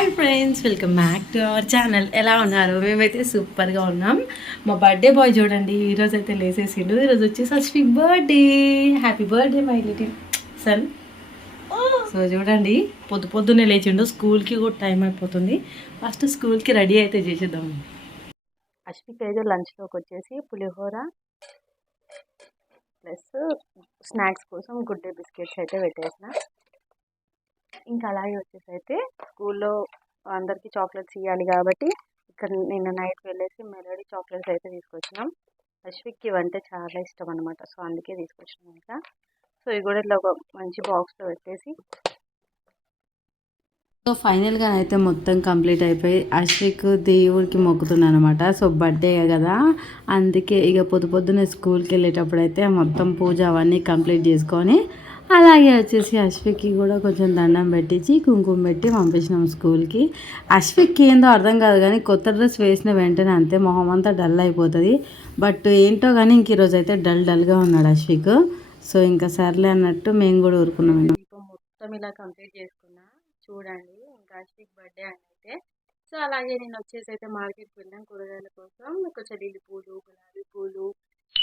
Hi friends, welcome back to our channel. ఎలా ఉన్నారు? మేమైతే సూపర్గా ఉన్నాం. మా బర్త్డే బాయ్ చూడండి, ఈరోజు అయితే లేసేసిండు. ఈరోజు వచ్చేసి Ashwik birthday. Happy birthday my little son. So చూడండి, పొద్దున్నే లేచిండు. స్కూల్కి కూడా టైం అయిపోతుంది. ఫస్ట్ స్కూల్కి రెడీ అయితే చేసేద్దాం. అశ్విక్ అయితే లంచ్లోకి వచ్చేసి పులిహోర ప్లస్ స్నాక్స్ కోసం గుడ్ డే బిస్కెట్స్ అయితే పెట్టేసిన. ఇంకా అలాగే వచ్చేసి అయితే స్కూల్లో అందరికీ చాక్లెట్స్ ఇవ్వాలి కాబట్టి ఇక్కడ నిన్న నైట్ వెళ్ళేసి మెలోడీ చాక్లెట్స్ అయితే తీసుకొచ్చినాం. అశ్విక్కి ఇవంటే చాలా ఇష్టం అనమాట, సో అందుకే తీసుకొచ్చినాం. ఇంకా సో ఇవి కూడా ఇట్లా ఒక మంచి బాక్స్లో పెట్టేసి సో ఫైనల్గా అయితే మొత్తం కంప్లీట్ అయిపోయి అశ్విక్ దేవుడికి మొక్కుతున్నాను అనమాట. సో బర్త్డే కదా, అందుకే ఇక పొద్దున్నే స్కూల్కి వెళ్ళేటప్పుడు అయితే మొత్తం పూజ అవన్నీ కంప్లీట్ చేసుకొని అలాగే వచ్చేసి అశ్విక్కి కూడా కొంచెం దండం పెట్టించి కుంకుమ పెట్టి పంపించినాం స్కూల్కి. అశ్విక్కి ఏందో అర్థం కాదు కానీ కొత్త డ్రెస్ వేసిన వెంటనే అంతే మొహం అంతా డల్ అయిపోతుంది. బట్ ఏంటో కానీ ఇంక ఈరోజు అయితే డల్గా ఉన్నాడు అశ్విక్. సో ఇంకా సర్లే అన్నట్టు మేము కూడా ఊరుకున్నాం. మొత్తం ఇలా కంప్లీట్ చేసుకున్నా చూడండి. ఇంకా అశ్విక్ బర్త్డే అయితే సో అలాగే నేను వచ్చేసి అయితే మార్కెట్కి వెళ్ళాను కూరగాయల కోసం. కొంచెం లిల్లీ పూలు, గులాబీ పూలు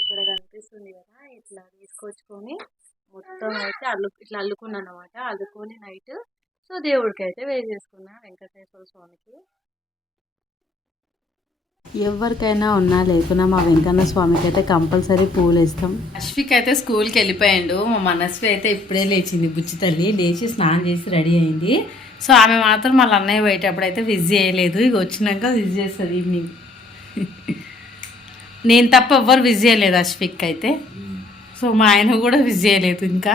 ఇక్కడ కనిపిస్తుంది కదా, ఇట్లా తీసుకొచ్చుకొని మొత్తం అయితే ఇట్లా అల్లుకున్నాను అనమాట. అల్లుకొని నైట్ సో దేవుడికి అయితే వేసేసుకున్నా, వెంకటేశ్వర స్వామికి. ఎవరికైనా ఉన్నా లేకున్నా మా వెంకన్న స్వామికి అయితే కంపల్సరీ పూలు వేస్తాం. అశ్విక్ అయితే స్కూల్కి వెళ్ళిపోయాడు. మా మనస్వి అయితే ఇప్పుడే లేచింది, బుచ్చి తల్లి లేచి స్నానం చేసి రెడీ అయింది. సో ఆమె మాత్రం వాళ్ళ అన్నయ్య పోయేటప్పుడు అయితే విజ్ చేయలేదు. ఇక వచ్చినాక విజ్ చేస్తుంది ఈవినింగ్. నేను తప్ప ఎవ్వరు విజ్ చేయలేదు అశ్విక్ అయితే. సో మా ఆయన కూడా విజ్ చేయలేదు. ఇంకా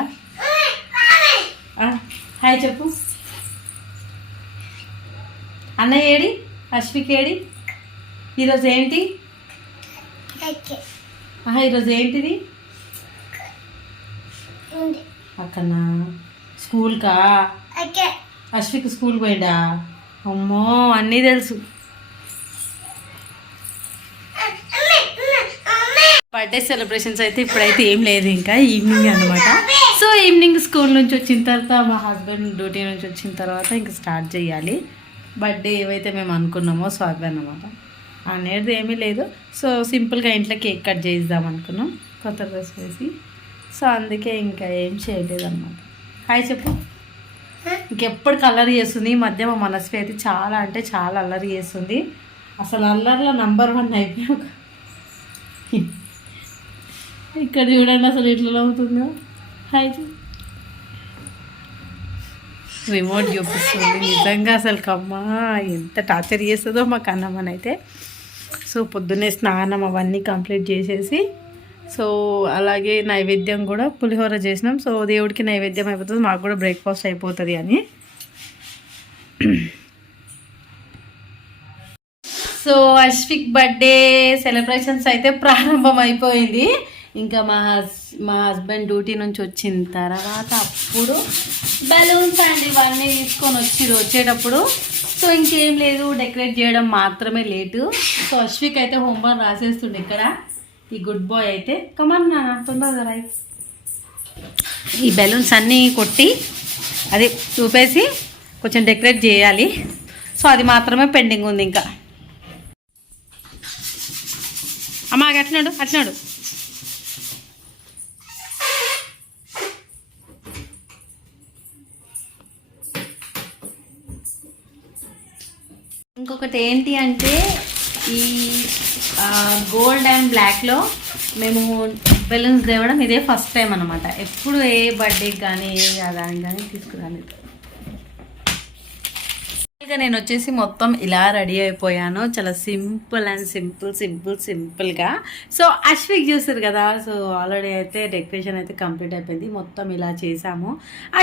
హాయ్ చెప్పు. అన్నయ్య ఏడి, అశ్విక్ ఏడి? ఈరోజు ఏంటి? ఈరోజు ఏంటిది? అక్కనా స్కూల్కా? అశ్విక్ స్కూల్ పోయిందా? అమ్మో అన్నీ తెలుసు. బర్త్డే సెలబ్రేషన్స్ అయితే ఇప్పుడైతే ఏం లేదు, ఇంకా ఈవినింగ్ అనమాట. సో ఈవినింగ్ స్కూల్ నుంచి వచ్చిన తర్వాత మా హస్బెండ్ డ్యూటీ నుంచి వచ్చిన తర్వాత ఇంకా స్టార్ట్ చేయాలి. బర్త్డే ఏవైతే మేము అనుకున్నామో సో అవి అన్నమాట. అనేది ఏమీ లేదు. సో సింపుల్గా ఇంట్లో కేక్ కట్ చేద్దాం అనుకున్నాం కొత్త డ్రెస్ వేసి. సో అందుకే ఇంకా ఏం చేయలేదు అనమాట. హాయ్ చెప్పు. ఇంకెప్పుడు అల్లరి చేస్తుంది ఈ మధ్య. మా మనస్వి అయితే చాలా అంటే చాలా అల్లరి చేస్తుంది. అసలు అల్లరిలో నంబర్ 1 అయిపోయాం. ఇక్కడ చూడండి అసలు ఎట్లా అవుతుందో. హాయ్ రిమోట్ చూపిస్తుంది. నిజంగా అసలు కమ్మా ఎంత టార్చర్ చేస్తుందో మా కన్నమ్మని అయితే. సో పొద్దున్నే స్నానం అవన్నీ కంప్లీట్ చేసేసి సో అలాగే నైవేద్యం కూడా పులిహోర చేసినాం. సో దేవుడికి నైవేద్యం అయిపోతుంది, మాకు కూడా బ్రేక్ఫాస్ట్ అయిపోతుంది అని. సో అశ్విక్ బర్త్డే సెలబ్రేషన్స్ అయితే ప్రారంభం అయిపోయింది. ఇంకా మా హస్బెండ్ డ్యూటీ నుంచి వచ్చిన తర్వాత అప్పుడు బలూన్స్ అండ్ ఇవన్నీ తీసుకొని వచ్చేటప్పుడు సో ఇంకేం లేదు, డెకరేట్ చేయడం మాత్రమే లేటు. సో అశ్విక్ అయితే హోంవర్క్ రాసేస్తుండే ఇక్కడ. ఈ గుడ్ బాయ్ అయితే కమాన్ నాన్న తొందరగా రాయి. ఈ బెలూన్స్ అన్నీ కొట్టి అది చూపేసి కొంచెం డెకరేట్ చేయాలి. సో అది మాత్రమే పెండింగ్ ఉంది. ఇంకా అమ్మ అట్నాడు. ఇంకొకటి ఏంటి అంటే ఈ గోల్డ్ అండ్ బ్లాక్లో మేము బెలూన్స్ తేవడం ఇదే ఫస్ట్ టైం అనమాట. ఎప్పుడు ఏ బర్త్డేకి కానీ ఏ అదానికి కానీ తీసుకురాలేదు. ఇంకా నేను వచ్చేసి మొత్తం ఇలా రెడీ అయిపోయాను, చాలా సింపుల్గా. సో అశ్విక్ చూస్తారు కదా, సో ఆల్రెడీ అయితే డెకరేషన్ అయితే కంప్లీట్ అయిపోయింది. మొత్తం ఇలా చేసాము.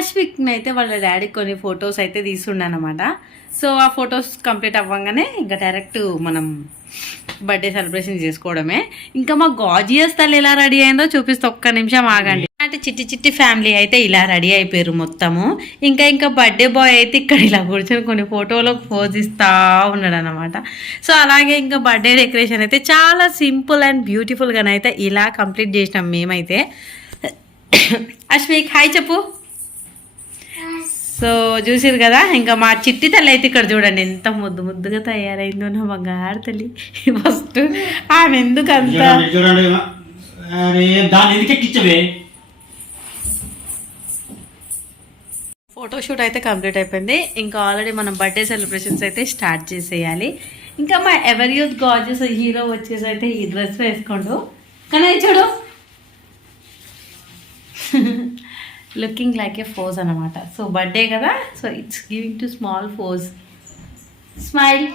అశ్విక్ని అయితే వాళ్ళ డాడీకి కొన్ని ఫొటోస్ అయితే తీసుండనమాట. సో ఆ ఫొటోస్ కంప్లీట్ అవ్వగానే ఇంకా డైరెక్ట్ మనం బర్త్డే సెలబ్రేషన్ చేసుకోవడమే. ఇంకా మా గాజియస్ తల్లి ఎలా రెడీ అయిందో చూపిస్తే ఒక్క నిమిషం ఆగండి. అంటే చిట్టి ఫ్యామిలీ అయితే ఇలా రెడీ అయిపోయారు మొత్తము. ఇంకా బర్త్డే బాయ్ అయితే ఇక్కడ ఇలా కూర్చొని కొన్ని ఫోటోలకు పోజ్ ఇస్తూ ఉన్నాడు అనమాట. సో అలాగే ఇంకా బర్త్డే డెకరేషన్ అయితే చాలా సింపుల్ అండ్ బ్యూటిఫుల్గానైతే ఇలా కంప్లీట్ చేసినాం మేమైతే. అశ్విక్ హాయ్ చెప్పు. సో చూసారు కదా, ఇంకా మా చిట్టి తల్లి అయితే ఇక్కడ చూడండి ఎంత ముద్దు ముద్దుగా తయారైందో నా బంగారు తల్లి. ఫస్ట్ ఆమె ఎందుకు అంత ఫోటోషూట్ అయితే కంప్లీట్ అయిపోయింది. ఇంకా ఆల్రెడీ మనం బర్త్డే సెలబ్రేషన్స్ అయితే స్టార్ట్ చేసేయాలి. ఇంకా మా ఎవర్ యూత్ గార్జియస్ హీరో వచ్చేసి అయితే ఈ డ్రెస్ వేసుకోండు కానీ చూడు లుకింగ్ లైక్ ఏ ఫోజ్ అనమాట. సో బర్త్డే కదా, so it's giving to small pose. Smile.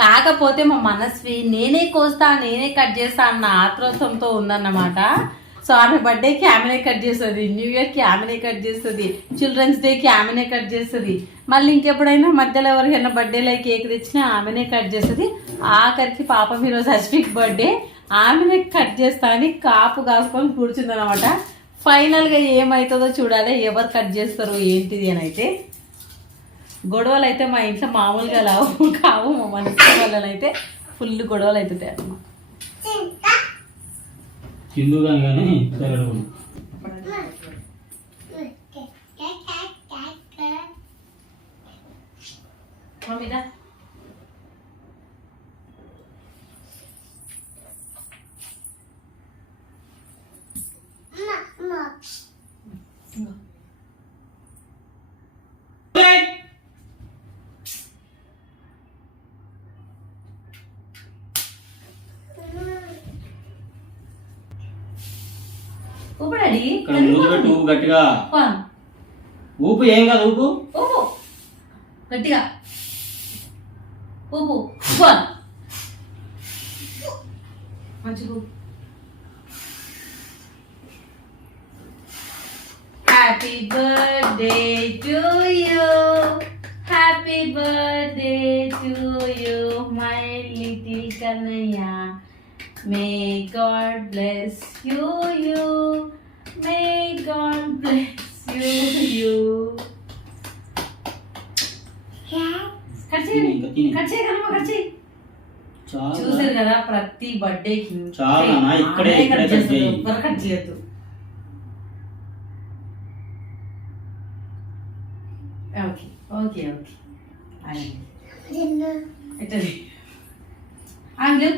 కాకపోతే మా మనస్వి నేనే కోస్తా నేనే కట్ చేస్తా అన్న ఆత్రోత్సవంతో ఉందన్నమాట. సో ఆమె బర్త్డేకి ఆమెనే కట్ చేస్తుంది, న్యూ ఇయర్కి ఆమెనే కట్ చేస్తుంది, చిల్డ్రన్స్ డేకి ఆమెనే కట్ చేస్తుంది, మళ్ళీ ఇంకెప్పుడైనా మధ్యలో ఎవరికైనా బర్త్డేలో కేక్ తెచ్చినా ఆమెనే కట్ చేస్తుంది. ఆఖరికి పాపం ఈరోజు అశ్విక్ బర్త్డే, ఆమెనే కట్ చేస్తా అని కాపు కాసుకొని కూర్చుంది అనమాట. ఫైనల్గా ఏమవుతుందో చూడాలి, ఎవరు కట్ చేస్తారు ఏంటిది అని. అయితే గొడవలు అయితే మా ఇంట్లో మామూలుగా కావు, మా మనసు వాళ్ళనైతే ఫుల్ గొడవలు అవుతుంటాయి అన్నమాట. మమ్మీదా గట్టిగా ఊపు. ఏం కాదు, ఊపు ఊపు గట్టిగా ఊపు మంచిగా. Happy birthday to you, happy birthday to you my little Kannayya. May God bless you. May God bless you. చూసారు కదా ప్రతి బర్త్డేకి కట్ చేయద్దు. ఓకే ఓకే ఓకే ఆంగ్లు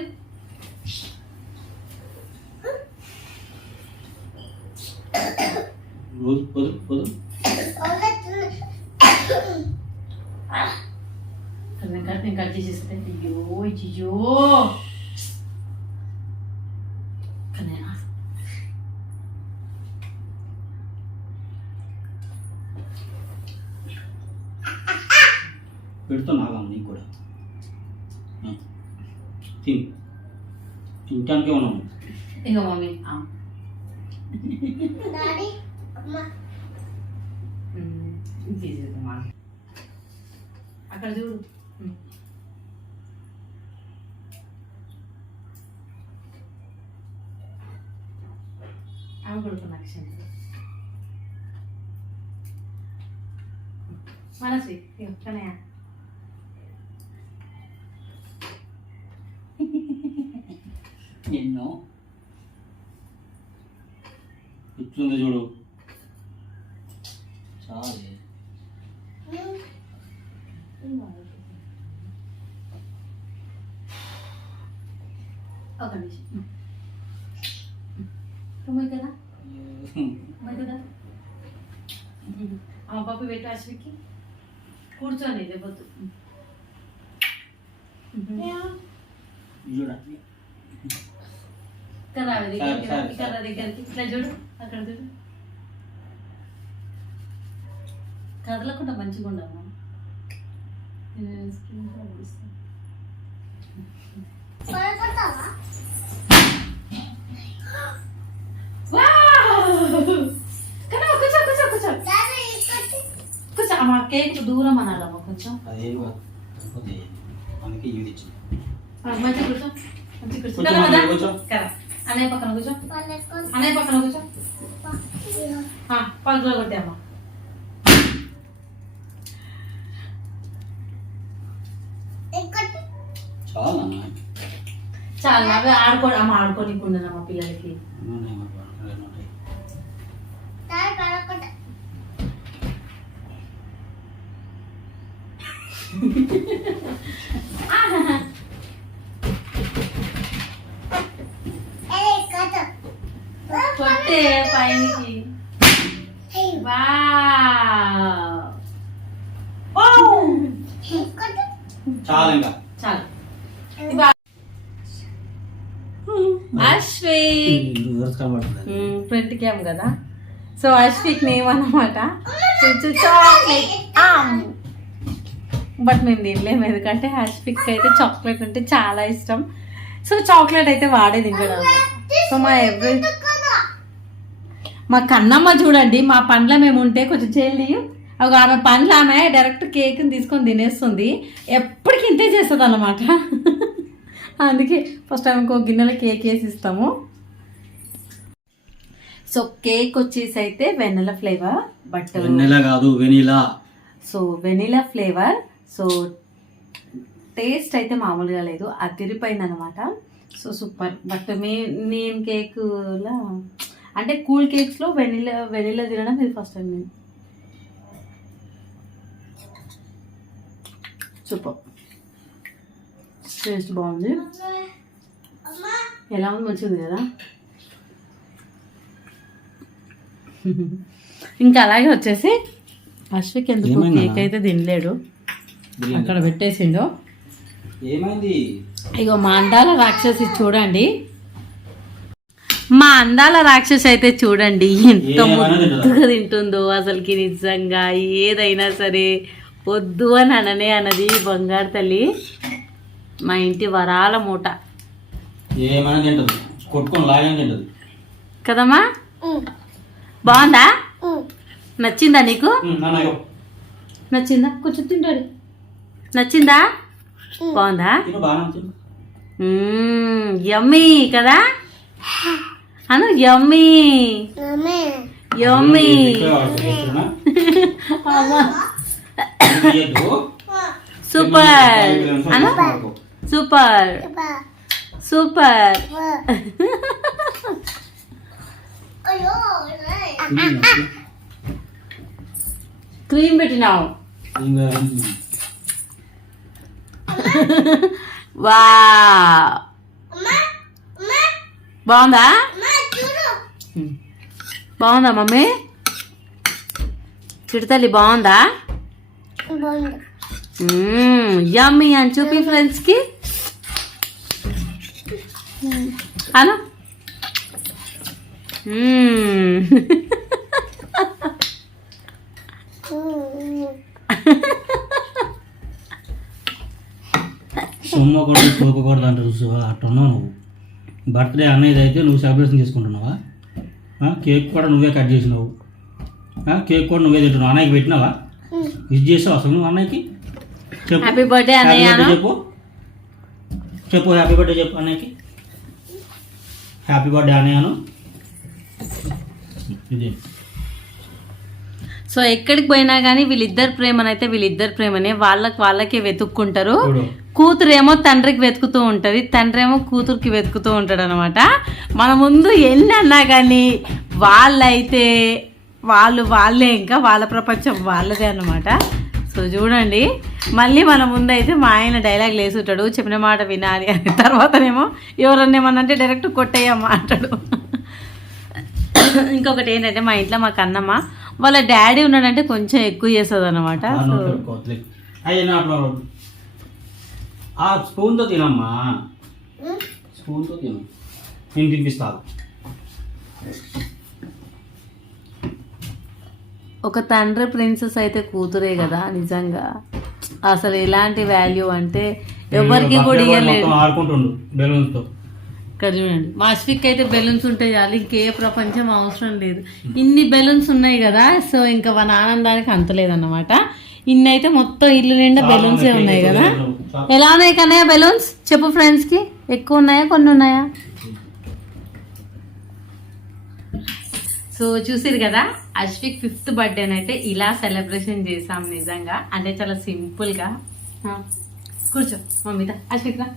నేను కట్ చేసేస్తే అయ్యో అయ్యో పెడుతున్నా నీకు కూడా తింటానికే ఉన్నాము. ఇంకా మమ్మీ అక్కడ చూడు ఆమె కొడుకున్నా మనసు కనయా ఎన్నో ఇట్లుంది చూడు చాలే. ఒక నిమిషం మొయ్ కదా అమ్మ పాప పెట్టు అశ్వికి కూర్చొని లేకపోతే కదా దగ్గరికి ఇట్లా చూడు, అక్కడ చూడు కదలకుండా మంచిగా ఉండమ్మా. కూర్చో అమ్మా, కేక్ దూరం అనాలమ్మా కొంచెం. మంచిగా కూర్చో, మంచిగా కూర్చో కదా. అన్నయ్య పక్కన కూర్చో, అన్నయ్య పక్కన కూర్చో. పలుకులో కొట్టామ్మా. చాలా చాలా అవి ఆడుకోనికుండా మా పిల్లలకి. కొట్టే పైకి. చాలా ఇంకా చాలు. అశ్విక్ ఫ్రంట్ క్యామ్ కదా. సో అశ్విక్ నేమ్ అన్నమాట. చాక్లెట్ బట్ మేము తినలేము, ఎందుకంటే అశ్విక్ అయితే చాక్లెట్ అంటే చాలా ఇష్టం. సో చాక్లెట్ అయితే వాడే తింటాడు. సో మా కన్నమ్మ చూడండి, మా పండ్ల మేము ఉంటే కొంచెం చేయాలి. ఒక ఆమె పండ్ల ఆమె డైరెక్ట్ కేక్ని తీసుకొని తినేస్తుంది. ఎప్పటికీ ఇంతే చేస్తుంది అన్నమాట. అందుకే ఫస్ట్ ఆమెకు ఒక గిన్నెలో కేక్ వేసి ఇస్తాము. సో కేక్ వచ్చేసి అయితే వెనిలా ఫ్లేవర్, బట్ వెనిలా కాదు vanilla. So vanilla flavour. So taste అయితే మామూలుగా లేదు, అదిరిపోయింది అనమాట. So super. బట్ నేను కేక్లా అంటే కూల్ కేక్స్లో వెనిలా తినడం ఇది ఫస్ట్ టైం నేను. సూపర్ టేస్ట్ బాగుంది. ఎలా ఉంది? మంచిది కదా. ఇంకా అలాగే వచ్చేసి అశ్విక్ ఎందుకు కేక్ అయితే తినలేడు, అక్కడ పెట్టేసిండు. ఏమైంది? ఇగో మా అందాల రాక్షసి చూడండి, మా అందాల రాక్షసి అయితే చూడండి ఎంత ముద్దుగా తింటుందో. అసలుకి నిజంగా ఏదైనా సరే వద్దు అని అననే అన్నది బంగారు తల్లి, మా ఇంటి వరాల మూట. ఏమైనా తింటది, కొట్టుకొని లాగా తింటది కదమ్మా. బాగుందా? నచ్చిందా నీకు? నచ్చిందా? కొంచెం తింటాడు. నచ్చిందా? బాగుందా? యమ్మీ కదా Anu. Yummy yummy. Super Anu. Super super. Cream పెట్టినావు. వా బాగుందా? బాగుందా మమ్మీ? చిడతల్లి బాగుందా? యమ్మీ అని చూపి ఫ్రెండ్స్కి అను. సొమ్మకుండా చూపకూడదు అంటే అట్టున్నావు నువ్వు. బర్త్డే అన్నయ్యది అయితే నువ్వు సెలబ్రేషన్ చేసుకుంటున్నావా? కేక్ కూడా నువ్వే కట్ చేసినావు, కేక్ కూడా నువ్వే తింటున్నావు. అన్నయ్యకి పెట్టినావా? విష్ చేసావు అసలు నువ్వు అన్నయ్యకి? చెప్పు హ్యాపీ బర్త్డే అన్నయ్య. చెప్పు చెప్పు హ్యాపీ బర్త్డే చెప్పు అన్నయ్యకి. హ్యాపీ బర్త్డే అన్నయ్యను. ఇదే. సో ఎక్కడికి పోయినా కానీ వీళ్ళిద్దరు ప్రేమనైతే వీళ్ళిద్దరు ప్రేమనే వాళ్ళకే వెతుక్కుంటారు. కూతురేమో తండ్రికి వెతుకుతూ ఉంటుంది, తండ్రి ఏమో కూతురికి వెతుకుతూ ఉంటాడు అనమాట. మన ముందు ఎన్ని అన్నా కానీ వాళ్ళైతే వాళ్ళే, ఇంకా వాళ్ళ ప్రపంచం వాళ్ళదే అన్నమాట. సో చూడండి, మళ్ళీ మన ముందు అయితే మా ఆయన డైలాగ్ లేసుంటాడు, చెప్పిన మాట వినాలి అని. తర్వాతనేమో ఎవరన్నా ఏమన్నంటే డైరెక్ట్ కొట్టేయమ్మా అంటాడు. ఇంకొకటి ఏంటంటే మా ఇంట్లో మా కన్నమ్మ వాళ్ళ డాడీ ఉన్నాడంటే కొంచెం ఎక్కువ చేస్తుంది అనమాట. ఆ స్పూన్తో తినమ్మా, స్పూన్తో తిను, నేను తినిపిస్తాను. ఒక తండ్రి ప్రిన్సెస్ అయితే కూతురే కదా నిజంగా. అసలు ఎలాంటి వాల్యూ అంటే ఎవరికి కూడా ఇవ్వలేదు. ఆడుకుంటుండు బెలూన్స్తో. ఇక్కడ చూడండి, మా అశ్విక్ అయితే బెలూన్స్ ఉంటే చాలు, ఇంకే ప్రపంచం అవసరం లేదు. ఇన్ని బెలూన్స్ ఉన్నాయి కదా, సో ఇంకా మన ఆనందానికి అంతలేదన్నమాట. ఇన్ని అయితే మొత్తం ఇల్లు నిండా బెలూన్సే ఉన్నాయి కదా. ఎలా ఉన్నాయి కన్నయ్య బెలూన్స్? చెప్పు ఫ్రెండ్స్కి. ఎక్కువ ఉన్నాయా కొన్ని ఉన్నాయా? సో చూసిరు కదా, అశ్విక్ 5th బర్త్డేనైతే ఇలా సెలబ్రేషన్ చేసాం నిజంగా. అంటే చాలా సింపుల్గా. కూర్చో మమ్మీదా అశ్విక్ రా.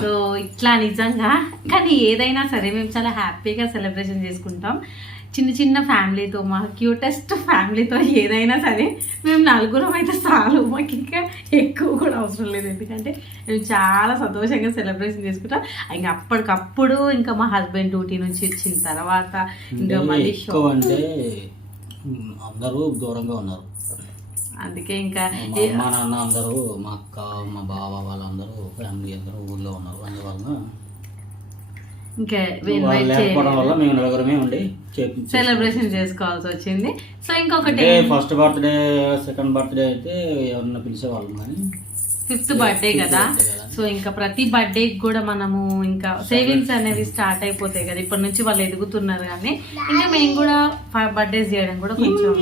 సో ఇట్లా నిజంగా కానీ ఏదైనా సరే మేము చాలా హ్యాపీగా సెలబ్రేషన్ చేసుకుంటాం. చిన్న చిన్న ఫ్యామిలీతో, మా క్యూటెస్ట్ ఫ్యామిలీతో ఏదైనా సరే మేము నలుగురం అయితే చాలు, మాకు ఇంకా ఎక్కువ కూడా అవసరం లేదు. ఎందుకంటే మేము చాలా సంతోషంగా సెలబ్రేషన్ చేసుకుంటాం. ఇంకా అప్పటికప్పుడు ఇంకా మా హస్బెండ్ డ్యూటీ నుంచి వచ్చిన తర్వాత ఇంకా మళ్ళీ షో అంటే అందరూ దూరంగా ఉన్నారు. అందుకే ఇంకా మా నాన్న అందరూ, మా అక్క, మా బావ వాళ్ళందరూ ఫ్యామిలీ అందరూ ఊళ్ళో ఉన్నారు. అందువల్ల ఇంకా లేకపోవడం వల్ల మేము నలుగురమే ఉండి సెలబ్రేషన్ చేసుకోవాల్సి వచ్చింది. సో ఇంకొకటి ఫస్ట్ బర్త్డే, సెకండ్ బర్త్డే అయితే ఎవరన్నా పిలిచేవాళ్ళం, కానీ 5th బర్త్డే కదా. సో ఇంకా ప్రతి బర్త్డేకి కూడా మనము ఇంకా సేవింగ్స్ అనేవి స్టార్ట్ అయిపోతాయి కదా. ఇప్పటి నుంచి వాళ్ళు ఎదుగుతున్నారు కానీ ఇంకా మేము కూడా 5 బర్త్డేస్ చేయడం కూడా కొంచెం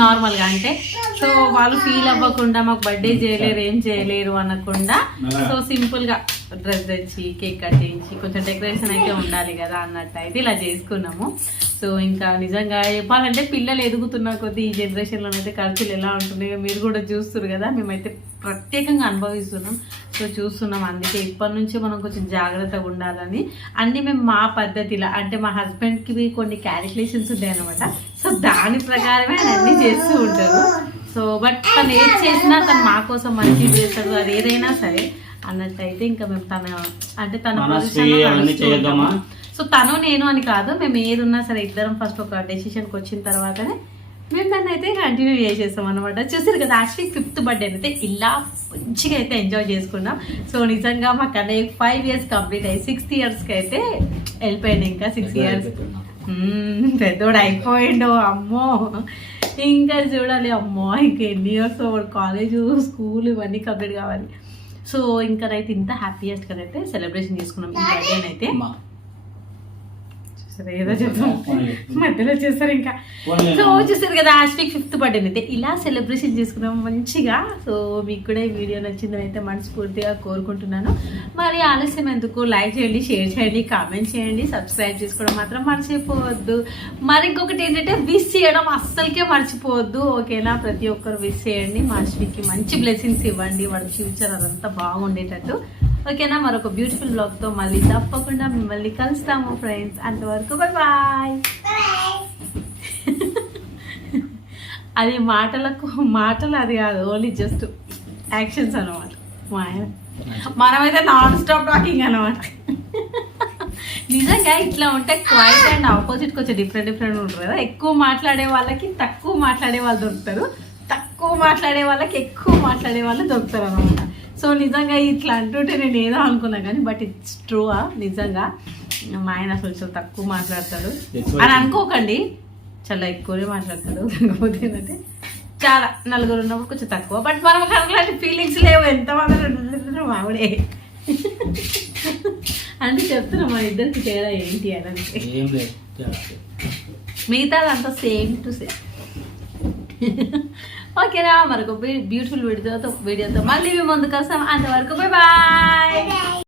నార్మల్గా, అంటే సో వాళ్ళు ఫీల్ అవ్వకుండా మాకు బర్త్డే చేయలేరు, ఏం చేయలేరు అనకుండా, సో సింపుల్గా డ్రెస్ తెచ్చి కేక్ కట్ చేయించి కొంచెం డెకరేషన్ అయితే ఉండాలి కదా అన్నట్టు అయితే ఇలా చేసుకున్నాము. సో ఇంకా నిజంగా చెప్పాలంటే పిల్లలు ఎదుగుతున్న కొద్దీ ఈ జనరేషన్లోనైతే ఖర్చులు ఎలా ఉంటున్నాయో మీరు కూడా చూస్తున్నారు కదా. మేమైతే ప్రత్యేకంగా అనుభవిస్తున్నాం. సో చూస్తున్నాం. అందుకే ఇప్పటి నుంచి మనం కొంచెం జాగ్రత్తగా ఉండాలని అన్నీ మేము మా పద్ధతిలో, అంటే మా హస్బెండ్కి కొన్ని క్యాలిక్యులేషన్స్ ఉంటాయి అనమాట. సో దాని ప్రకారమే ఆయన అన్నీ చేస్తూ ఉంటారు. సో బట్ తను ఏది చేసినా తను మా కోసం మంచి చేస్తాడు, అది ఏదైనా సరే అన్నట్టయితే ఇంకా మేము తన పొజిషన్. సో తను నేను అని కాదు, మేము ఏది ఉన్నా సరే ఇద్దరం ఫస్ట్ ఒక డెసిషన్కి వచ్చిన తర్వాతనే మేము దాన్ని అయితే కంటిన్యూ చేసేస్తాం అనమాట. చూసారు కదా, యాక్చువల్లీ 5th బర్త్డే అయితే ఇలా మంచిగా అయితే ఎంజాయ్ చేసుకున్నాం. సో నిజంగా మాకు అనే 5 years కంప్లీట్ అయ్యి 6th yearsకి అయితే వెళ్ళిపోయింది. ఇంకా 6 years పెద్దోడు అయిపోయిండు. అమ్మో ఇంకా చూడాలి, అమ్మో ఇంకా ఎన్ని ఇయర్స్ కాలేజ్, స్కూల్ ఇవన్నీ కంప్లీట్ కావాలి. సో ఇంకా అయితే ఇంత హ్యాపీయెస్ట్గా అయితే సెలబ్రేషన్ చేసుకున్నాం ఈ బర్త్డేని అయితే. ఏదో చెప్తాం మధ్యలో చేస్తారు ఇంకా. సో చూస్తారు కదా, యాక్చువల్లీ 5th బర్త్డే అయితే ఇలా సెలబ్రేషన్ చేసుకున్నాం మంచిగా. సో మీకు కూడా ఈ వీడియో నచ్చిందని అయితే మనస్ఫూర్తిగా కోరుకుంటున్నాను. మరి ఆలస్యం ఎందుకు, లైక్ చేయండి, షేర్ చేయండి, కామెంట్ చేయండి, సబ్స్క్రైబ్ చేసుకోవడం మాత్రం మర్చిపోవద్దు. మరి ఇంకొకటి ఏంటంటే విష్ చేయడం అస్సలకే మర్చిపోవద్దు, ఓకేనా? ప్రతి ఒక్కరు విష్ చేయండి. మా అశ్వికి మంచి బ్లెస్సింగ్స్ ఇవ్వండి, వాడి ఫ్యూచర్ అదంతా బాగుండేటట్టు, ఓకేనా? మరొక బ్యూటిఫుల్ బ్లాగ్తో మళ్ళీ తప్పకుండా మిమ్మల్ని కలుస్తాము ఫ్రెండ్స్. అంతవరకు బాయ్ బాయ్. అది మాటలు అది కాదు, ఓన్లీ జస్ట్ యాక్షన్స్ అనమాట. మనమైతే నాన్ స్టాప్ టాకింగ్ అనమాట. నిజంగా ఇట్లా ఉంటే క్వైట్ అండ్ ఆపోజిట్ కొంచెం డిఫరెంట్ ఉంటుంది కదా. ఎక్కువ మాట్లాడే వాళ్ళకి తక్కువ మాట్లాడే వాళ్ళు దొరుకుతారు, తక్కువ మాట్లాడే వాళ్ళకి ఎక్కువ మాట్లాడే వాళ్ళు దొరుకుతారు అనమాట. సో నిజంగా ఇట్లా అంటుంటే నేను ఏదో అనుకున్నా కానీ బట్ ఇట్స్ ట్రూ. నిజంగా మా ఆయన అసలు చాలా తక్కువ మాట్లాడతాడు అని అనుకోకండి, చాలా ఎక్కువనే మాట్లాడతాడు. కాకపోతే ఏంటంటే చాలా నలుగురు ఉన్నప్పుడు కొంచెం తక్కువ, బట్ మనం అలాంటి ఫీలింగ్స్ లేవు. ఎంతమంది మావిడే అంటే చెప్తున్నా మన ఇద్దరికి తేడా ఏంటి అని. అంటే మిగతాదంతా సేమ్ టు సేమ్. ఓకేనా? మరొక బ్యూటిఫుల్ వీడియోతో మళ్ళీ మేము ముందుకు వస్తాం. అంతవరకు బాయ్ బాయ్.